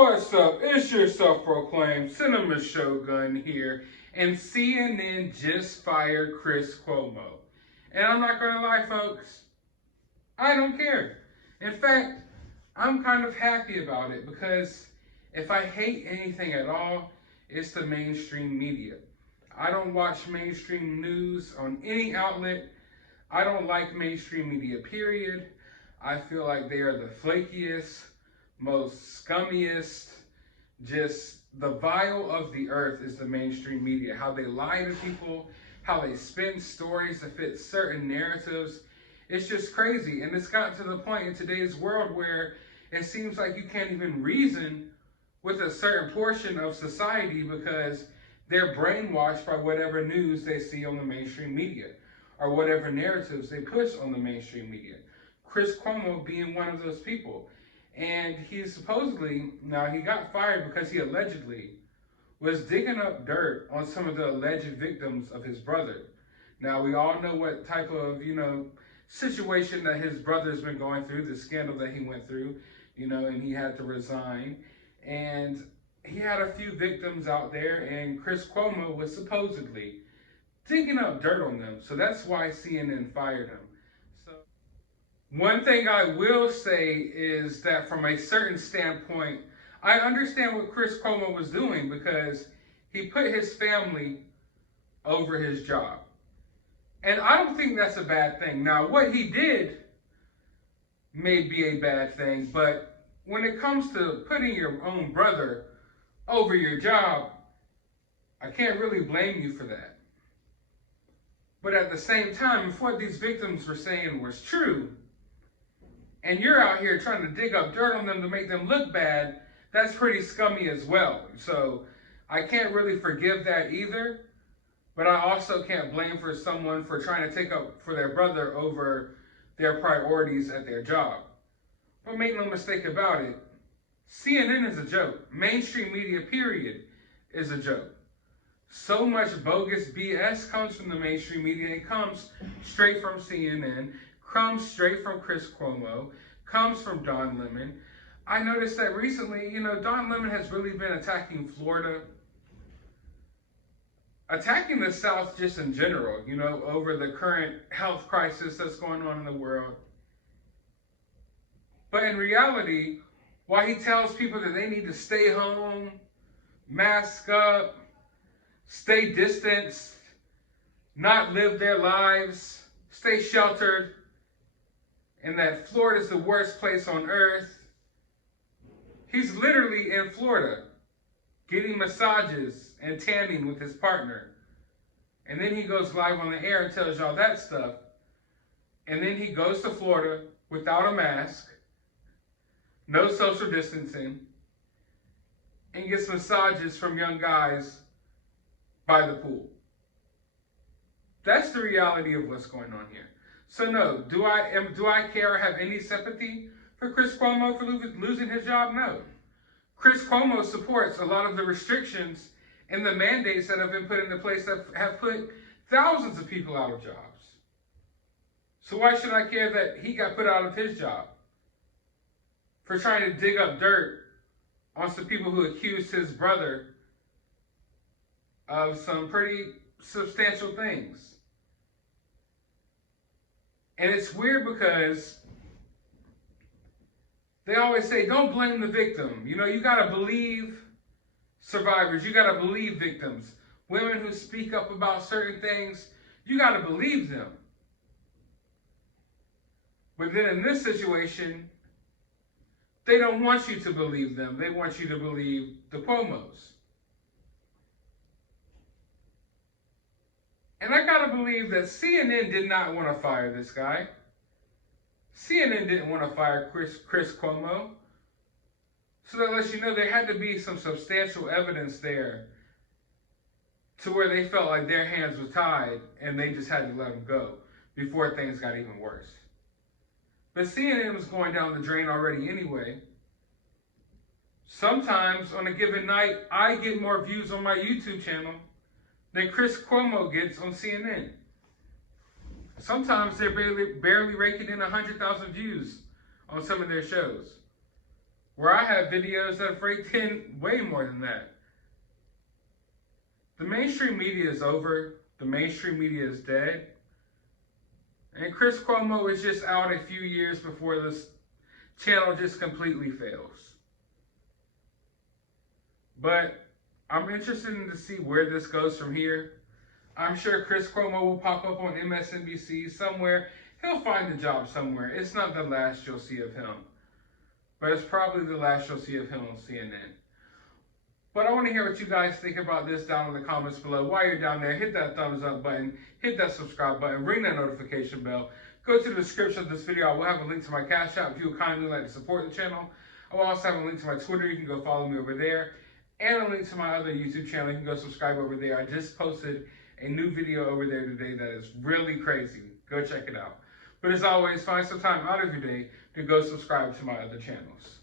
What's up? It's your self-proclaimed Cinema Shogun here, and CNN just fired Chris Cuomo. And I'm not going to lie, folks, I don't care. In fact, I'm kind of happy about it because if I hate anything at all, it's the mainstream media. I don't watch mainstream news on any outlet. I don't like mainstream media, period. I feel like they are the flakiest, most scummiest, just the vile of the earth is the mainstream media. How they lie to people, how they spin stories to fit certain narratives. It's just crazy. And it's gotten to the point in today's world where it seems like you can't even reason with a certain portion of society because they're brainwashed by whatever news they see on the mainstream media or whatever narratives they push on the mainstream media. Chris Cuomo being one of those people. And he's supposedly, now he got fired because he allegedly was digging up dirt on some of the alleged victims of his brother. Now we all know what type of, situation that his brother's been going through, the scandal that he went through, and he had to resign. And he had a few victims out there, and Chris Cuomo was supposedly digging up dirt on them. So that's why CNN fired him. One thing I will say is that from a certain standpoint, I understand what Chris Cuomo was doing because he put his family over his job. And I don't think that's a bad thing. Now, what he did may be a bad thing, but when it comes to putting your own brother over your job, I can't really blame you for that. But at the same time, if what these victims were saying was true, and you're out here trying to dig up dirt on them to make them look bad, that's pretty scummy as well. So I can't really forgive that either, but I also can't blame for someone for trying to take up for their brother over their priorities at their job. But make no mistake about it, CNN is a joke. Mainstream media, period, is a joke. So much bogus BS comes from the mainstream media. It comes straight from CNN. Comes straight from Chris Cuomo, comes from Don Lemon. I noticed that recently, Don Lemon has really been attacking Florida, attacking the South just in general, over the current health crisis that's going on in the world. But in reality, while he tells people that they need to stay home, mask up, stay distanced, not live their lives, stay sheltered, and that Florida is the worst place on earth. He's literally in Florida getting massages and tanning with his partner. And then he goes live on the air and tells y'all that stuff. And then he goes to Florida without a mask, no social distancing, and gets massages from young guys by the pool. That's the reality of what's going on here. So no, do I care or have any sympathy for Chris Cuomo for losing his job? No. Chris Cuomo supports a lot of the restrictions and the mandates that have been put into place that have put thousands of people out of jobs. So why should I care that he got put out of his job for trying to dig up dirt on some people who accused his brother of some pretty substantial things? And it's weird because they always say, don't blame the victim. You got to believe survivors. You got to believe victims. Women who speak up about certain things, you got to believe them. But then in this situation, they don't want you to believe them. They want you to believe the Cuomos. And I gotta believe that CNN did not want to fire this guy. CNN didn't want to fire Chris Cuomo. So that lets you know there had to be some substantial evidence there to where they felt like their hands were tied and they just had to let him go before things got even worse. But CNN was going down the drain already anyway. Sometimes on a given night, I get more views on my YouTube channel than Chris Cuomo gets on CNN. Sometimes they're barely raking in 100,000 views on some of their shows. where I have videos that have raked in way more than that. The mainstream media is over. The mainstream media is dead. And Chris Cuomo is just out a few years before this channel just completely fails. But I'm interested in to see where this goes from here. I'm sure Chris Cuomo will pop up on MSNBC somewhere. He'll find a job somewhere. It's not the last you'll see of him. But it's probably the last you'll see of him on CNN. But I want to hear what you guys think about this down in the comments below. While you're down there, hit that thumbs up button, hit that subscribe button, ring that notification bell. Go to the description of this video. I will have a link to my Cash App if you would kindly like to support the channel. I will also have a link to my Twitter. You can go follow me over there. And a link to my other YouTube channel. You can go subscribe over there. I just posted a new video over there today that is really crazy. Go check it out. But as always, find some time out of your day to go subscribe to my other channels.